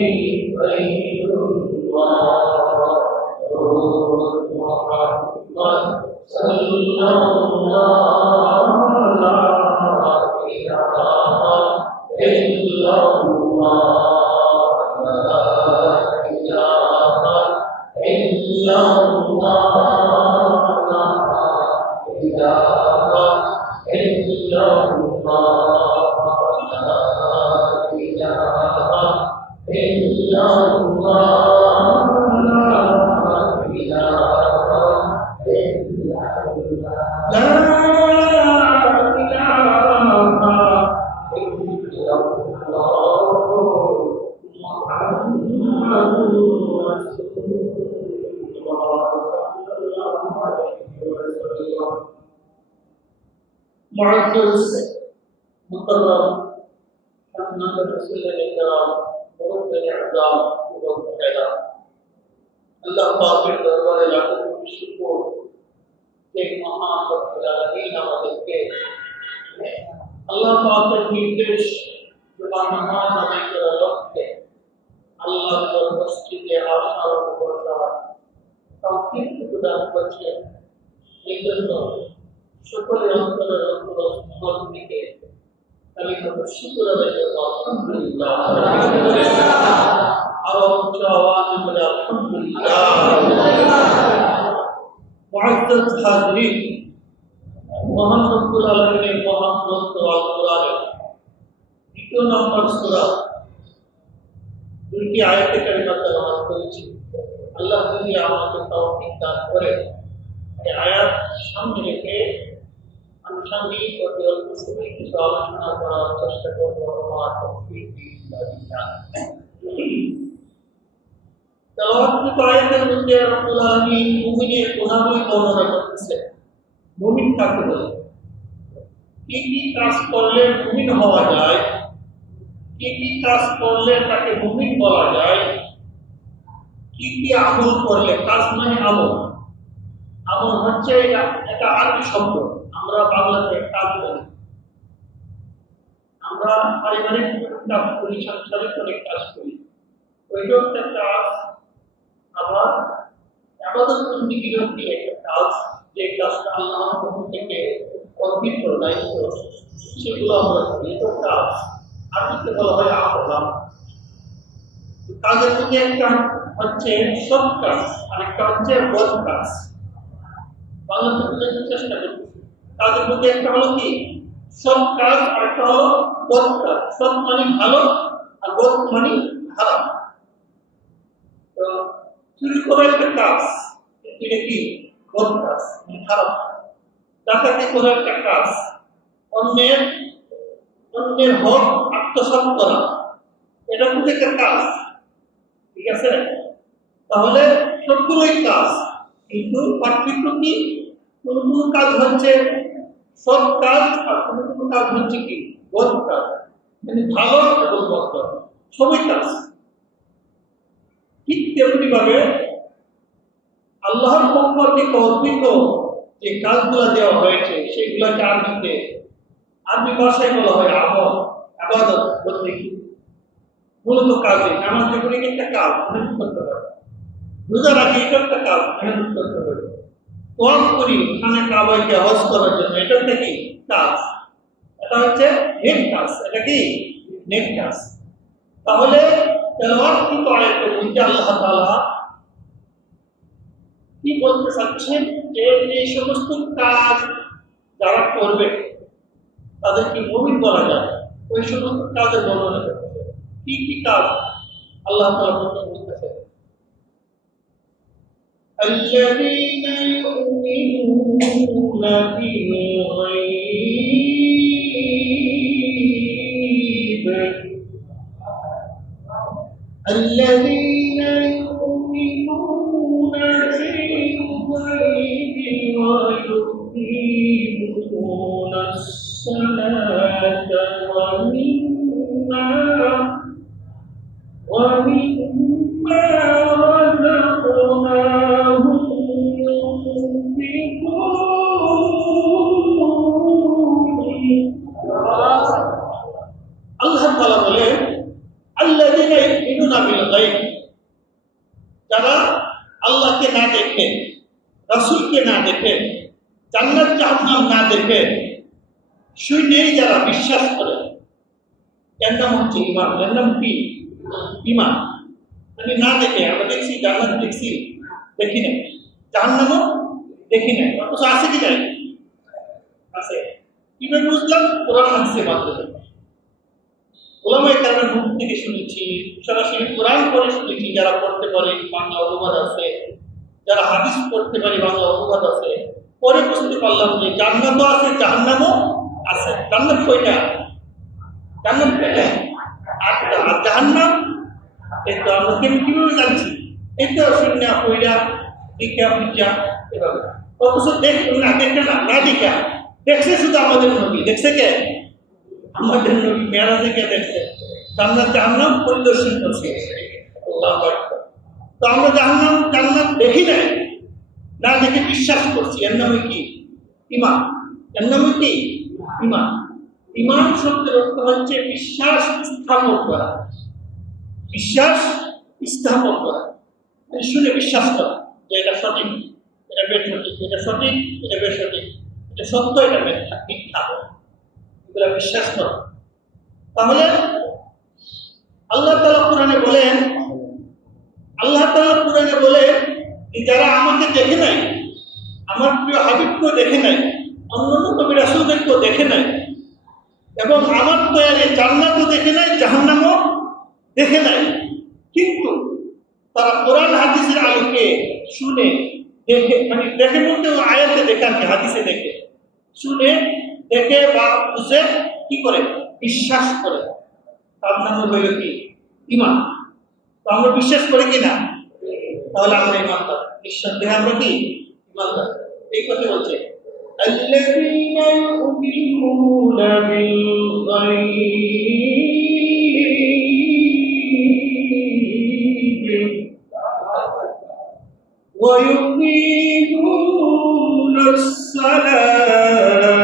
خير الله محمد صلى الله لا إله إلا الله لا إله إلا الله لا إله إلا الله لا إله إلا الله لا إله إلا الله لا إله إلا الله محمد رسول الله صلى الله عليه وسلم معزز مكرم حضرات رسول الكرام बहुत बड़े अज़ाम बहुत फैला अल्लाह पाक के दरबार लाखों शुक्र के महान रब्बुल आलमीन আমাদেরকে আল্লাহ পাকের নির্দেশ বা নামাজ আদায় করার লক্ষ্যে আল্লাহর মসজিদে আসার ও বসার তৌফিক প্রদান করেছেন এই জন্য সকলের অন্তরের অন্তর থেকে কালিমাতুল শুকর আদায় করব আলহামদুলিল্লাহ আর উচ্চ আওয়াজে বলে আলহামদুলিল্লাহ মুআজ্জাজ হাজরিন মহান রব্বুল আলামিনের মহান গ্রন্থ আল কোরআনের 2 নম্বর সূরা দুইটি আয়াতে কারিমা তেলাওয়াত করেছি আল্লাহ যদি আমাকে তৌফিক দান করে এই আয়াত সামনে রেখে আনুষঙ্গিক ও অল্প সময় কিছু আলোচনা করার চেষ্টা করবো আমার তৌফিক বিল্লাহ তেলাওয়াত আয়াতের মধ্যে রব্বুল আলামিন মুমিনের গুণাবলী বর্ণনা করতেছেন মুমিন কাকে বলে কি কি কাজ করলে মুমিন হওয়া যায় কি কি কাজ করলে তাকে মুমিন বলা যায় কি কি আমল করলে কাজ মানে আমল আমল হচ্ছে একটা আরবি শব্দ আমরা বাংলাতে কাজ বলি আমরা পারিবারিক কাজ করি সাংসারিক অনেক কাজ করি ওইটাও একটা কাজ আবার ইবাদত বন্দেগীর একটা কাজ যে কাজটা আল্লাহর পক্ষ থেকে অর্পিত দায়িত্ব সেগুলো আমরা করি এটা কাজ আরবিতে বলা হয় আমল কাজের মধ্যে একটা হচ্ছে সৎ কাজ আর একটা হচ্ছে বদ কাজ বাংলাতে বোঝানোর চেষ্টা করছি কাজের মধ্যে একটা হলো কি সৎ কাজ আর একটা হলো বদ কাজ সৎ মানে ভালো আর বদ মানে খারাপ তো চুরি করা একটা কাজ এটা কি বদ কাজ মানে খারাপ ডাকাতি করা একটা কাজ অন্যের হক আত্মসাৎ করা এটা কিন্তু একটা কাজ ঠিক আছে তাহলে সবগুলোই কাজ কিন্তু পার্থক্য কি কোন কোন কাজ হচ্ছে সৎ কাজ আর কোন কোন কাজ হচ্ছে কি বদ কাজ মানে ভালো এবং বদ সবই কাজ ঠিক তেমনি ভাবে আল্লাহর পক্ষ থেকে অর্পিত যে কাজগুলো দেওয়া হয়েছে সেগুলোকে আরবি ভাষায় বলা হয় আমল ইবাদত বন্দেগী মূলত কাজে নামাজ পড়ে একটা কাজ মেহনত করতে হবে রোজা রাখি এটা একটা কাজ মেহনত করতে হবে ওয়াজ করি খানা কাবাকে হজ করার জন্য এটা কি কাজ এটা হচ্ছে নেক কাজ এটা কি নেক কাজ তাহলে তেলাওয়াত কিন্তু আয়াতের মধ্যে আল্লাহ তাআলা কি বলতে চাচ্ছেন যে এই সমস্ত কাজ যারা করবে তাদেরকে মুমিন বলা যায় ওই সমস্ত কাজের বর্ণনা করতেছে কি কি কাজ আল্লাহ তাআলা বলতেছেন الذين يؤمنون بالغيب الذين يؤمنون بالغيب ويقيمون الصلاة ومما رزقناهم ينفقون আল্লাহ তাআলা বলেন আল্লাযীনা ইউমিনুনা বিল যারা আল্লাহকে না দেখে, রাসূলকে না দেখে, জান্নাত জাহান্নাম না দেখে শুনেই যারা বিশ্বাস করে, এর নাম হচ্ছে ঈমান। এর নাম কি? ঈমান। মানে না দেখে, আমরা দেখছি জান্নাত দেখছি, দেখি না, জাহান্নামও দেখি না, অথচ আছে কি নাই? আছে। কিভাবে বুঝলাম? কোরআন হাদিসের মাধ্যমে। ওলামায়ে কেরামের মুখ থেকে শুনেছি, সরাসরি কোরআন পড়ে শুনেছি, যারা পড়তে পারে বাংলা অনুবাদ আছে, যারা হাদিস পড়তে পারে বাংলা অনুবাদ আছে, পরে বুঝতে পারলাম যে জান্নাতও আছে, জাহান্নামও আছে। জান্নাত কয়টা? জান্নাত কয়টা? 8টা। আর জাহান্নাম এই তো আমরা কিভাবে জানছি? এই তো শূন্য কইরা দীক্ষা পূজা এভাবে, অথচ দেখুন না, দেখে না, না দীক্ষা দেখছে শুধু আমাদের নবী। দেখছে কে? আমাদের নবী মেরাজে কে দেখছে? জান্নাত জাহান্নাম পরিদর্শন করছে। আল্লাহু আকবার। তো আমরা জাহান্নাম জান্নাত দেখি নাই, না দেখে বিশ্বাস করছি, এর নামে কি? ঈমান। এর নামে কি? ঈমান। ঈমান শব্দের অর্থ হচ্ছে বিশ্বাস স্থাপন করা। বিশ্বাস স্থাপন করা, শুনে বিশ্বাস করা যে এটা সঠিক, এটা বেসঠিক, এটা সঠিক, এটা বেসঠিক, এটা সত্য, এটা মিথ্যা, এগুলো বিশ্বাস করা। তাহলে আল্লাহ তাআলা কোরআনে বলেন, আল্লাহ তাআলা কোরআনে বলেন যে যারা আমাকে দেখে নাই, আমার প্রিয় হাবিবকেও দেখে নাই, অন্যান্য নবী রাসূলদেরকেও দেখে নাই, এবং আমার তৈরি জান্নাতও দেখে নাই, জাহান্নামও দেখে নাই, কিন্তু তারা কোরআন হাদিসের আলোকে শুনে দেখে, মানে দেখে বলতে আয়াতে দেখে আর কি, হাদিসে দেখে, শুনে দেখে বা বুঝে কি করে? বিশ্বাস করে। তার নাম হইল কি? ঈমান। তো আমরা বিশ্বাস করি কিনা? তাহলে আমরা ঈমানদার। নিঃসন্দেহে আমরা কি? ঈমানদার। এই কথা বলছে আল্লাযীনা ইউমিনুনা বিল গায়ব ওয়া ইউকিমুনাস সালাত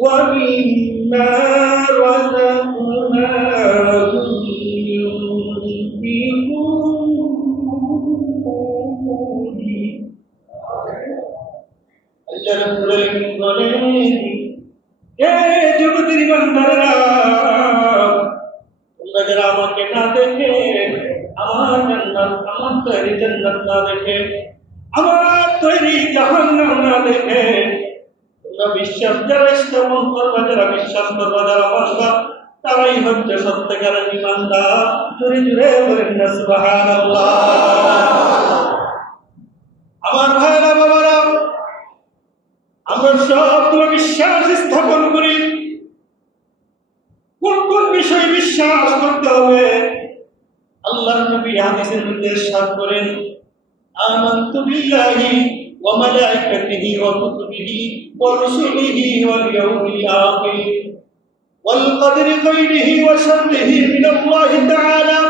ওয়া মিম্মা রাযাকনাহুম তোমরা যারা আমাকে না দেখে, আমার জান্নাত, আমার তৈরি জান্নাত না দেখে, আমার তৈরি জাহান্নাম না দেখে তোমরা বিশ্বাস যারা স্থাপন করবা, যারা বিশ্বাস করবা, যারা মানবা, তারাই হচ্ছে সত্যিকারের ঈমানদার। জোরে জোরে বলেন না সুবহানাল্লাহ। আমার ভাইরা বাবারা, আমরা সবগুলো বিশ্বাস স্থাপন করি। কোন কোন বিষয়ে বিশ্বাস করতে হবে? আল্লাহর নবী হাদিসের মধ্যে ইরশাদ করেন, আমানতু বিল্লাহি ওয়া মালাইকাতিহি ওয়া কুতুবিহি ওয়া রুসুলিহি ওয়াল ইয়াউমিল আখির ওয়াল কদরি খাইরিহি ওয়া শাররিহি মিনাল্লাহি তাআলা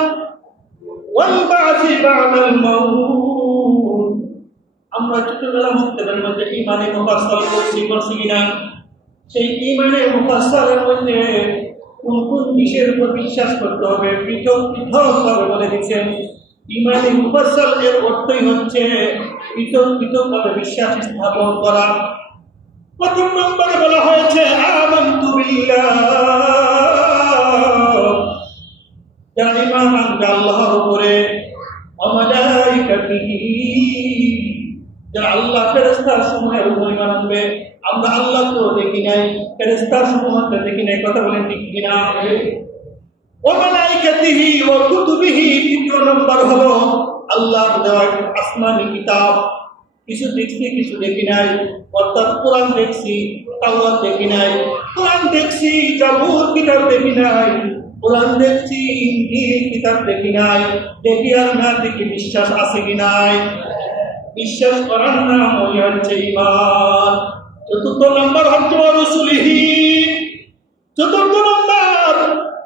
ওয়াল বা'থি বা'দাল মাউত। আমরা ছোটবেলা মুক্তবের মধ্যে ঈমানে মুফাসসাল করছি কিনা? সেই ঈমানে মুফাসসালের মধ্যে কোন কোন বিষয়ের উপর বিশ্বাস করতে হবে পৃথক পৃথক ভাবে বলে দিচ্ছেন। ঈমানে মুফাসসাল এর অর্থই হচ্ছে পৃথক পৃথক ভাবে বিশ্বাস স্থাপন করা। প্রথম নম্বরে বলা হয়েছে আমানতু বিল্লাহ, যারা ঈমান আনবে আল্লাহর উপরে, ওয়া মালাইকাতিহি, যারা আল্লাহ ফেরেশতা সমূহের উপর ঈমান আনবে। আমরা আল্লাহকেও দেখি নাই, ফেরেশতা সমূহকে দেখি নাই, কথা বলেন ঠিক কিনা? ওয়া মালাইকাতিহি ওয়া কুতুবিহি, দ্বিতীয় নম্বর হলো আল্লাহর দেওয়া আসমানি কিতাব। কিছু দেখছি, কিছু দেখি নাই, অর্থাৎ কোরআন দেখছি, তাওরাত দেখি নাই, কোরআন দেখছি, জাবুর কিতাব দেখি নাই, কোরআন দেখছি, ইনজিল কিতাব দেখি নাই। দেখি আর না দেখি বিশ্বাস আছে কি নাই? বিশ্বাস করার নাম হচ্ছে ঈমান। চতুর্থ নম্বর হচ্ছে রাসূলিহি। চতুর্থ নম্বর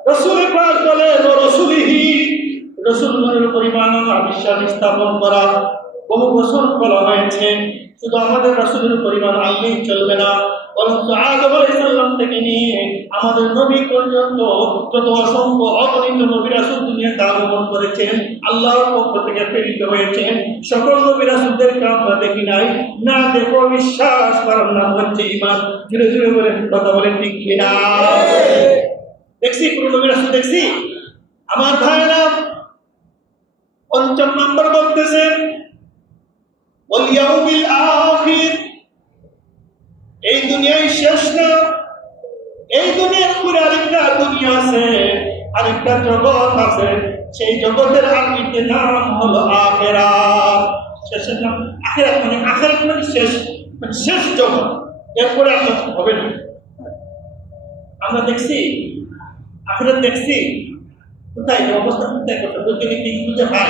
রাসূল পাক বলেন রাসূলিহি, রাসূলের উপর ঈমান আনা, বিশ্বাস স্থাপন করা। বহু বছর বলা হয়েছে শুধু আমাদের রাসূলের পরিবার আনলেই চলবে না, বরং আদম আলাইহিস সালাম থেকে নিয়ে আমাদের নবী পর্যন্ত যত অসংখ্য অগণিত নবী রাসূল দুনিয়াতে আগমন করেছেন, আল্লাহর পক্ষ থেকে প্রেরিত হয়েছেন, সকল নবী রাসূলদেরকে আমরা দেখি নাই, না দেখো বিশ্বাস করার নাম হচ্ছে ঈমান। ধীরে ধীরে বলেন, কথা বলেন ঠিক কিনা? দেখছি কোন নবী রাসূল দেখছি? আমার ভাইরা, পঞ্চম নম্বর বলতেছেন ওয়াল ইয়াউমিল আখির। এই দুনিয়ায় শেষ না, এই দুনিয়ার পরে আরেকটা দুনিয়া আছে, আরেকটা জগৎ আছে। সেই জগতের আরবিতে নাম হলো আখিরাত। শেষের নাম আখিরাত, মানে আখিরাত মানে শেষ, মানে শেষ জগৎ। এরপরে আর হবে না। আমরা দেখছি আখিরাত, দেখছি কোথায় অবস্থা, কোথায় কথা বৈজ্ঞানিক দিক বুঝে পাই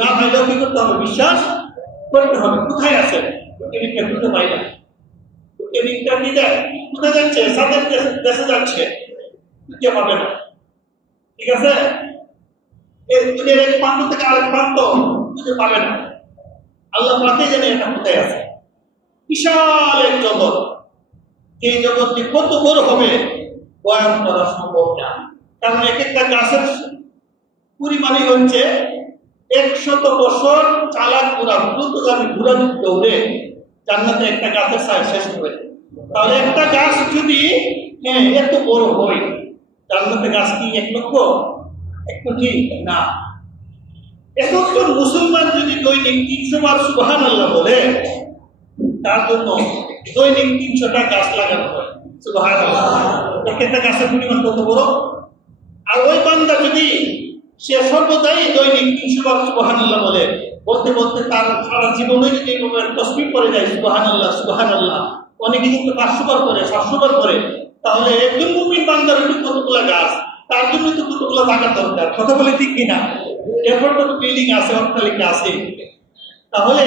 না পাইলেও কি করতে হবে? বিশ্বাস করতে হবে। কোথায় আছে বৈজ্ঞানিকটা বুঝতে পাই না। বৈজ্ঞানিকটা কি যায়, কোথায় যাচ্ছে? সাদের দেশে যাচ্ছে, খুঁজে পাবে না। ঠিক আছে, এই দুনিয়ার এক প্রান্ত থেকে আরেক প্রান্ত খুঁজে পাবে না। আল্লাহ পাকে জানে এটা কোথায় আছে। বিশাল এক জগৎ, এই জগৎটি কত বড় হবে বয়ান করা সম্ভব না। কারণ এক একটা গাছের পরিমাণই হচ্ছে 100 বছর চালাক ঘোড়া, দ্রুতগামী ঘোড়া দৌড়ে জান্নাতে একটা গাছের সাইজ শেষ হবে। তাহলে একটা গাছ যদি এত বড় হয়, জান্নাতে গাছ কি 1 লক্ষ 1 কোটি না। একজন মুসলমান যদি দৈনিক 300 বার সুবহানাল্লাহ বলে, তার জন্য দৈনিক 300টা গাছ লাগানো হয়। সুবহানাল্লাহ, একটা গাছের পরিমাণ কত বড়! আর ওই বান্দা যদি সে সর্বদাই দৈনিক 300 বার সুবহানাল্লাহ বলে, বলতে বলতে তার সারা জীবনে যদি তাসবিহ পড়ে যায় সুবহানাল্লাহ সুবহানাল্লাহ, অনেকে কিন্তু 500 বার করে, 700 বার করে, তাহলে একজন মুমিন বান্দার কতগুলো গাছ, তার জন্য তো কতগুলো জায়গা দরকার। কথা বলে ঠিক কিনা? এরপর কত বিল্ডিং আছে, অট্টালিকা আছে। তাহলে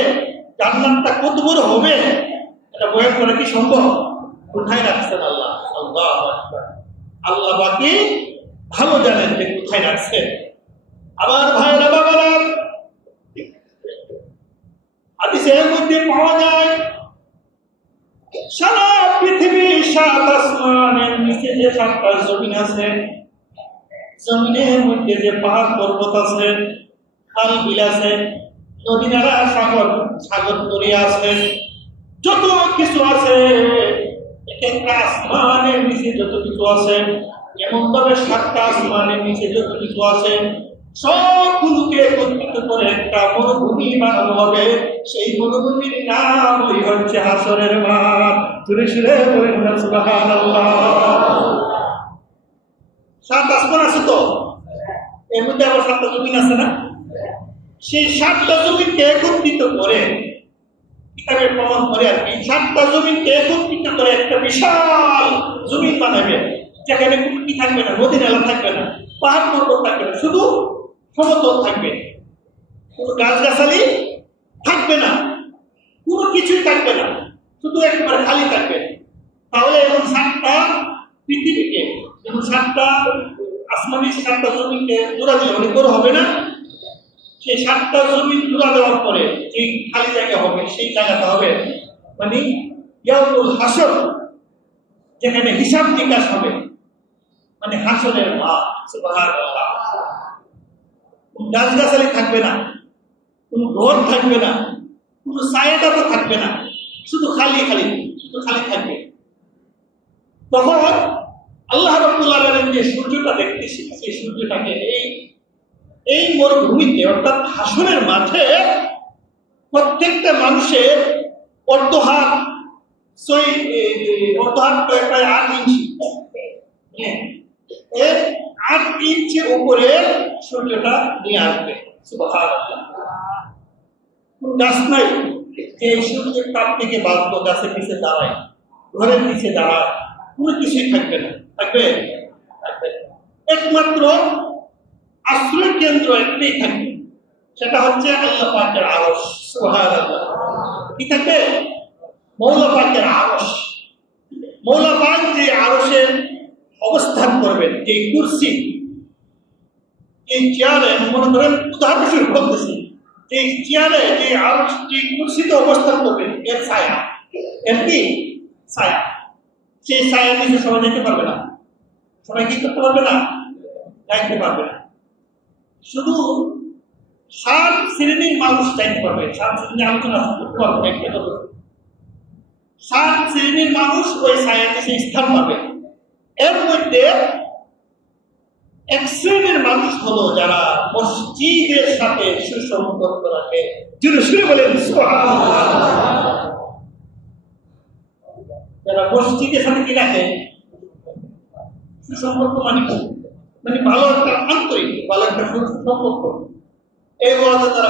জান্নাতটা কত বড় হবে এটা বয়ান করা কি সম্ভব? কোথায় রাখছেন আল্লাহ? আল্লাহু আকবার। আল্লাহ বাকি ভালো জানেন যে কোথায় রাখছেন। আমার ভাইরা বাবারা, হাদিসের মধ্যে পাওয়া যায় সারা পৃথিবী 7 আসমানের নিচে যে 7টা জমিন আছে, জমিনের মধ্যে যে পাহাড় পর্বত আছে, খাল বিল আছে, নদী নালা, সাগর দরিয়া আছে, যত কিছু আছে, একটা আসমানের নিচে যত কিছু আছে, এমন ভাবে 7টা আসমানের নিচে যত কিছু আছে, সবগুলোকে একত্রিত করে একটা মরুভূমি বানানো হবে। সেই মরুভূমির নাম হচ্ছে হাসরের মাঠ। জোরে সুরে বলেন না সুবহানাল্লাহ। 7 আসমান আছে তো, এর মধ্যে আবার 7টা জমিন আছে না? সেই 7টা জমিনকে একত্রিত করে, কিতাবে প্রমাণ করে আর কি, 7টা জমিনকে একত্রিত করে একটা বিশাল জমিন বানাবে, যেখানে কোনো কি থাকবে না, নদী নালা থাকবে না, পাহাড় পর্বত থাকবে না, শুধু সমতল থাকবে, কোনো গাছগাছালি থাকবে না, কোনো কিছুই থাকবে না, শুধু একেবারে খালি থাকবে। তাহলে এরকম 7টা পৃথিবীকে, যেমন 7টা আসমানি 7টা জমিনকে জোড়া দিলে অনেক বড় হবে না? সেই 7টা জমিন জোড়া দেওয়ার পরে যে খালি জায়গা হবে, সেই জায়গাটা হবে মানে ইয়াউমুল হাসর, যেখানে হিসাব নিকাশ হবে, মানে হাসরের মাঠ। সুবহানাল্লাহ। গাছগাছালি থাকবে না, কোনো ঘর থাকবে না, কোনো ছায়াটা তো থাকবে না, শুধু খালি থাকবে। তখন আল্লাহ রাব্বুল আলামিন যে সূর্যটা দেখতেছি, সেই সূর্যটাকে এই মরুভূমিতে অর্থাৎ হাসরের মাঠে প্রত্যেকটা মানুষের অর্ধ হাত প্রায় 8 ইঞ্চি, 8 ইঞ্চির উপরে সূর্যটা নিয়ে আসবে। সুবহানাল্লাহ। কোন গাছ নাই যে সূর্যের তাপ থেকে বাঁচবো, গাছের নিচে দাঁড়ায়, ঘরের নিচে দাঁড়ায়, কোনো কিছুই থাকবে না। থাকবে? একমাত্র আশ্রয় কেন্দ্র একটাই থাকবে, সেটা হচ্ছে আল্লাহ পাকের আরশ। সুবহানাল্লাহ। কি থাকবে? মওলা পাকের আরশ। মওলা পাক যে আরশে অবস্থান করবেন, যে কুরসি, এই চেয়ারে, মনে করেন উদাহরণস্বরূপ বলতেছি, যে চেয়ারে যে আরশ যে কুরসিতে অবস্থান করবে এর ছায়া, এর কি ছায়া, সেই ছায়ার নিচে সবাই যেতে পারবে না। সবাই কি করতে পারবে না? যাইতে পারবে না। শুধু 7 শ্রেণীর মানুষ যাইতে পারবে। 7 শ্রেণীর আলোচনা করতে পারবে একটা। 7 শ্রেণীর মানুষ ওই ছায়ার নিচে স্থান পাবে। এর মধ্যে 1 শ্রেণীর মানুষ হলো যারা মসজিদের সাথে সুসম্পর্ক রাখে। জোরে বলেন সুবহানাল্লাহ। যারা মসজিদের সাথে কি রাখে? সুসম্পর্ক মানে ভালো একটা আন্তরিক, ভালো একটা সুসম্পর্ক। এই ওয়াজে তারা